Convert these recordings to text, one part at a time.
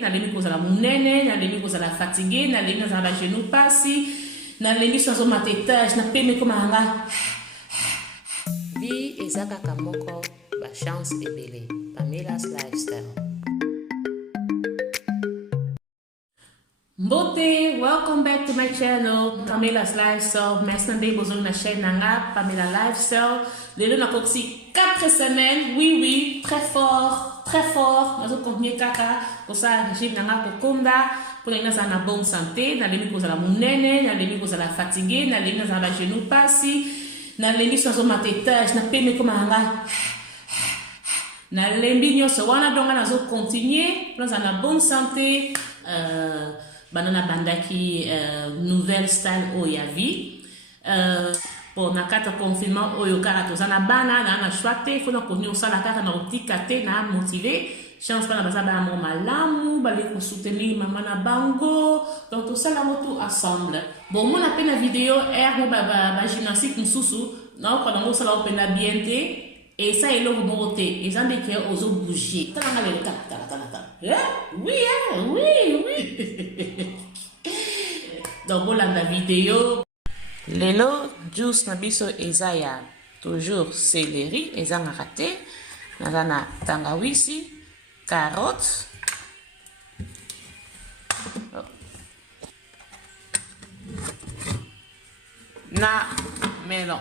nalembi kozala monene, nalembi kozala fatigué, nalembi nazala ba genou pasi, nalembi so azomata etage napemi komanga. Vie eza kaka moko ba chance ebele. Pamela's Lifestyle. Mbote, welcome back to my channel, Pamela's Lifestyle. Merci nande bozoli na chaîne nanga, Pamela Lifestyle. Lelo na koksi 4 semaines, oui, très fort. Nazo continuer kaka, kosa régime nanga kokonda, pour na za na bonne santé, na lemi kozala monene, na lemi kozala fatigué, na lemi za ba genou pasi, na lemi so azomata etage, na peme komanga. Na lembi nyonso wana donga nazo continuer, pour na bonne santé, banana bandaki nouvelle style oya vie. Pour na kata confinement oyo kaka tozana bana na chwate faut na konyo sala kaka na otikate na motiver chance bana bazaba mo malamu bali ko soutenir mama na bango donc tout ça là tout ensemble bon mon appel la vidéo mo ba gymnastique mususu na ko na ngo sala open la bienté et ça est le moté et ça dit que ozo bouger tala ngale le tala oui donc voilà la vidéo. Lelo juice na biso eza ya toujours céleri eza nga raté na tangawisi carotte na melon.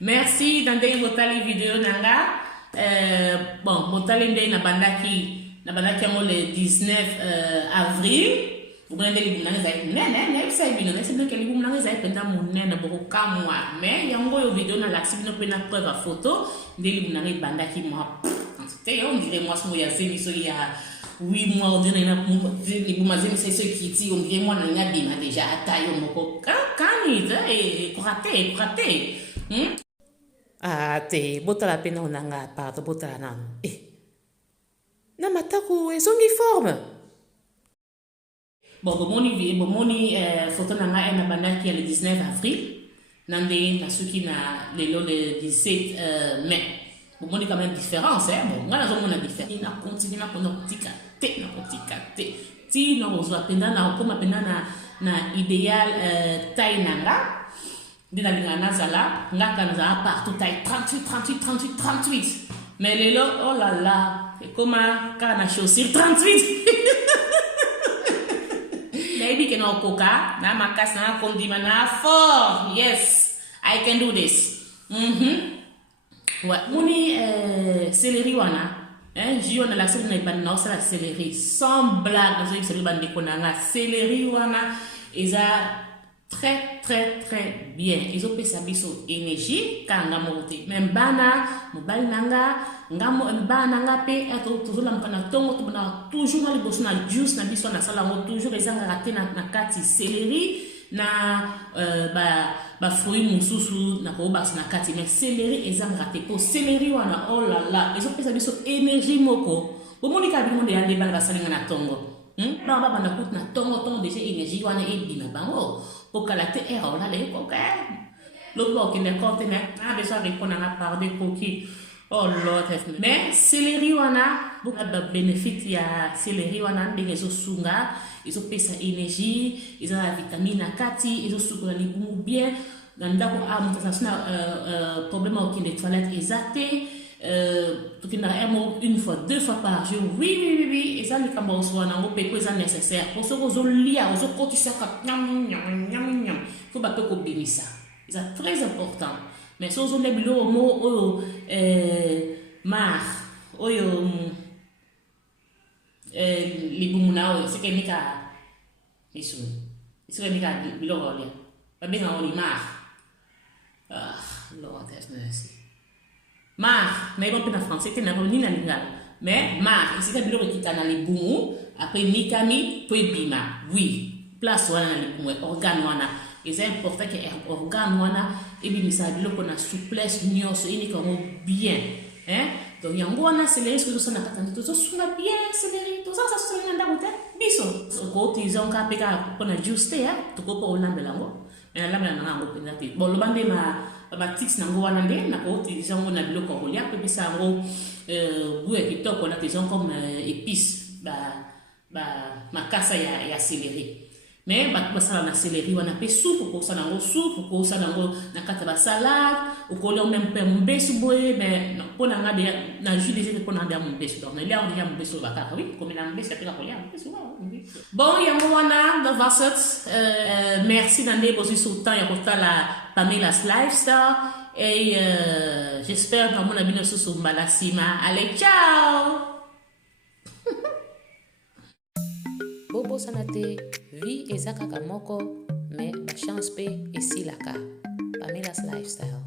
Merci d'ande botali vidéo nanga. Bon, botali nde na bandaki yango le 19 avril. Ubunande libu nanga zai nene sai bino na sebne ke libu nanga zai penda munene boko kamwa. Mais yango yo vidéo na laksi bino pe na preuve à photo nde libu nanga bandaki moi. C'était on dirait moi ce ya semiso ya 8 mois on dirait na libu mazemi sai ce kiti on dirait moi na nga bima déjà atayo moko kani et kurate. Ah, te botala pena onanga parto botala nan. Na matako ezongi forme. Bon, bomoni photo nanga na bandaki le 19 avril. Nande na suki na lelo le 17 mai. Bomoni quand même différence, hein. Bon, ngana zo mona différence. Na continue na kotika te. Ti no zo apenda na okoma penda na idéal taille nanga. Dina lingana zala, ngaka nza partout taille 38. Mais lelo, oh là là, c'est comme un chaussure 38. Maybe que no coca, na makas na condiment na fort. Yes, I can do this. Ouais, moni céleri wana. Jio na la série na ban na la céleri sans blague, na céleri ban de konanga céleri wana eza très bien. Ils ont pesa biso énergie kanga mote. Même bana, mobile nanga, ngamo bana nga pe eto toujours la mkana tongo to na toujours na liboso na juice na biso na sala ngo toujours ezanga raté na kati céleri na ba fruit mususu na ko bas na kati mais céleri ezanga raté po céleri wana oh là là ils ont pesa biso énergie moko. Bomoni ka bimo de ya lebal ga salinga na tongo. Baba bana kut na tongo déjà énergie wana e bina bango. Pour que la terre on a les coquins. L'autre bord qui n'est pas tenu. Ah, mais ça répond à la part des coquilles. Oh Lord, mais céleri wana, beaucoup de bénéfices il y a céleri wana, des réseaux sunga, ils ont pesa énergie, ils ont la vitamine K, ils ont sucre les goûts bien. Dans le cas où on a problème avec les toilettes exactées. Tout qu'il une fois, 2 fois par jour. Oui. Et ça, les camarades sont nécessaire. Pour ce que vous liez, vous avez côté ça, il faut pas que vous bénissez ça. C'est très important. Mais si vous avez le mot, mar, les boumounas, c'est qu'il n'y a pas. C'est qu'il n'y a pas de bilor. Pas bien en mar. Ah, Lord have mercy. Mar, mais bon, en français, c'est ni na lingala. Mais mar, ici, c'est le qui na les boumou, après nikami, puis bima. Oui, place wana na les boumou, organe wana. Et c'est important que organe wana, et bien, ça a qu'on a souplesse, nyos, et ni comme bien. Hein? Donc, yango wana, c'est les risques de son attaquant. Tout ça, soit bien, c'est les tout ça, ça se fait dans la biso. Ko ils ont qu'à péka, qu'on a juste, hein? Tout ko pour l'ambe lango. Mais l'ambe lango, penate. Bon, le bandé ma tix nango wana nde na ko tizango na biloko kolia pe pesa ngo goût kitoko na tizango comme épice makasa ya céleri mais basala na céleri wana pe soupe ko sala ngo soupe ko sala ngo na kata ba salade ou ko le même pe mbesu boye mais pona nga de na jus déjà pona nga mbesu donc il y a déjà mbesu ba ka oui comme na mbesu pe ka kolia mbesu bon yango wana da was het merci d'ande poser sur temps ya kotala Pamela's Lifestyle et j'espère que mon ami ne se souvient pas la sima. Allez, ciao! Bobo sanate, vie ezaka kamoko, mais ba chance pe esilaka. Pamela's Lifestyle.